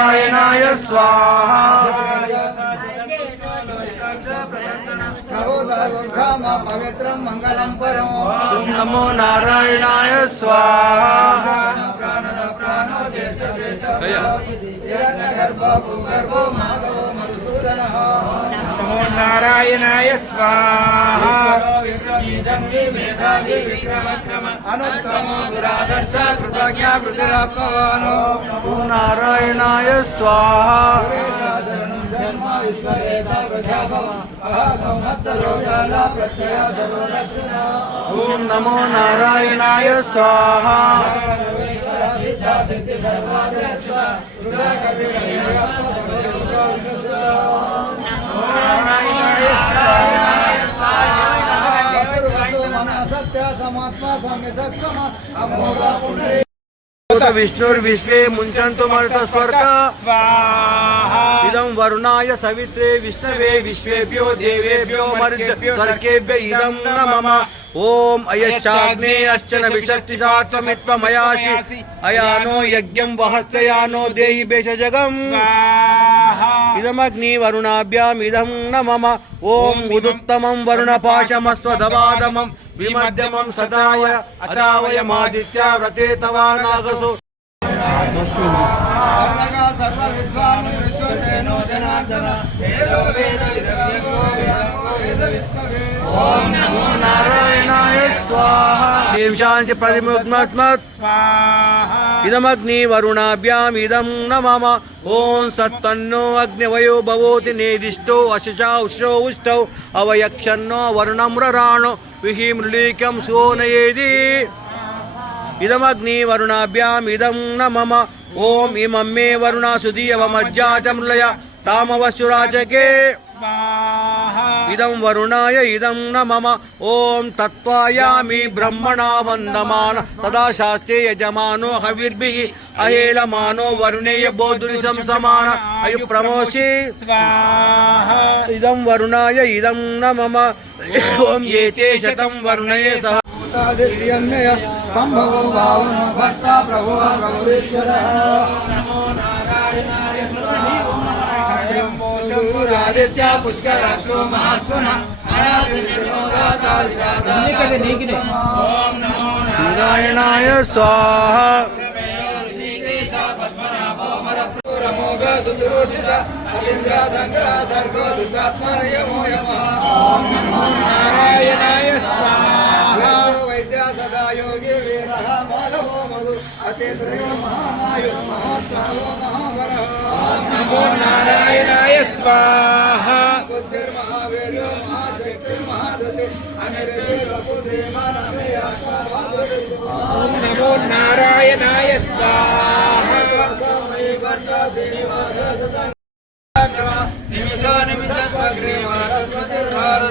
నారాయణాయ స్వాహ. పవిత్రం మంగళం పరం నమో నారాయణాయ స్వాహ. నమో నారాయణాయ స్వాహ. మేధావి విక్రమక్రమ అనుత్తమో దురాదర్శ కృతజ్ఞ కృతిరాత్మవానో నమో నారాయణాయ స్వాహ జన్మ विष्णुर्विश्वे मुञ्चन्तु स्वर्ग इदम वरुणाय सवित्रे विष्णवे विश्वेभ्यो देवेभ्यो मरुद्भ्यो इदम न मम ओम अयश्चाग्ने विशक्ति विषष्टिशात्वमित्वमयासि अयानो यज्ञं वहस्य यानो देहि भेषजगम् इदमग्नि वरुणाभ्याम इदम न मम ओम उदुत्तम वरुण उदुत्तमं वरुणपाशमस्वधवादमम् విమధ్యమం సదాయ అదావయమాదిత్య వ్రతే తవానాగసు సర్వగా సర్వ విద్వాన్ విశ్వసేనో జనార్దన। వేదో వేద విద్వాంగో వేదాంగో వేద విద్వే ఓం నమో నారాయణాయ స్వాహ। దేశాంతి పరిముగ్మత్మత్ ఇదమగ్ని వరుణాభ్యాం ఇదం న మమ ఓం సత్తన్నో అగ్నివయో భవోతి నేదిష్టో అశశా ఉష్ణో ఉష్టౌ। అవయక్షన్నో వరుణం రరాణో విహి మృళీకం సోనయేది ఇదమగ్ని వరుణాభ్యాం ఇదం న మమ ఓం ఇమం మే వరుణ సుదీయవమజ్జా చ మృళయ తామవశురాచకే ఇదం వరుణాయ ఇదం న మమ ఓం తత్వాయామి బ్రహ్మణా వందమాన సదా శాస్త్రే యజమానో హవిర్భి అహేళమానో వరుణేయ బోధురిశం సమాన అయు ప్రమోషి ఇదం వరుణాయ ఇదం న మమ శతం వరుణయే సహ. భూతాదిర్యన్మయ సంభవో భావన భర్త ప్రభో ప్రభురీశ్వర ఆదిత్య పుష్కరాక్షో మహాస్వన ఓం నమో నారాయణాయ స్వాహ. రమోగ సుదృఢిత అలింద్ర సంగ్ర సర్గో దుర్గాత్మనయమో యమ నారాయణాయ స్వాహ వైద్య సదా యోగి వీర మాధవో మధు అతేంద్రయో మహామాయో మహావర నమో నారాయణాయ స్వాహ బుద్ధిర్మహావీర్యో నమో నారాయణాయ స్వాహ.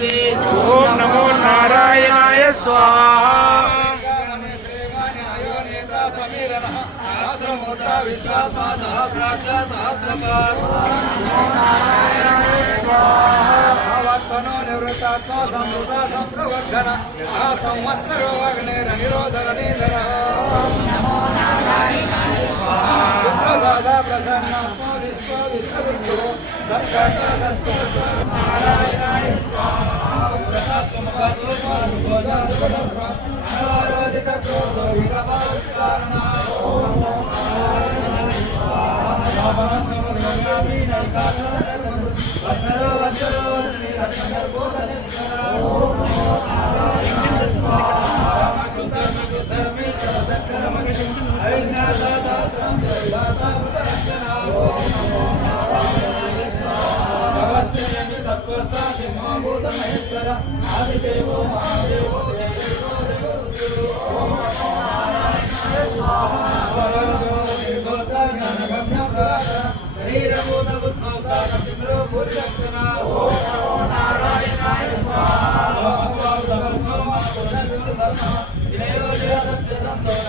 ఓం నమో నారాయణాయ స్వాహ. విశ్వాత్మా సహస్రాక్ష సహస్రపాత్మనో నివృత్తాత్మ సంవృత సంప్రవర్ధన ఆ సంవత్సరో అగ్నిర నిరోధర నిధర సుప్రసాద ప్రసన్నాత్మ విశ్వ విశ్వవిద్యో సత్కర్త సత్కర్త ప్రసాది మహాభూత మహేశ్వర ఆదిదేవో మహాదేవో దేవేశో దేవో ఓం నమో నారాయణాయ స్వాహ వరదో నిర్గోత జ్ఞానగమ్య ప్రాణ శరీరభూత బుద్ధోత నచింద్రో భూరిలక్షణ ఓం నమో నారాయణాయ స్వాహ సంతోష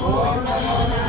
Oh, no, no, no.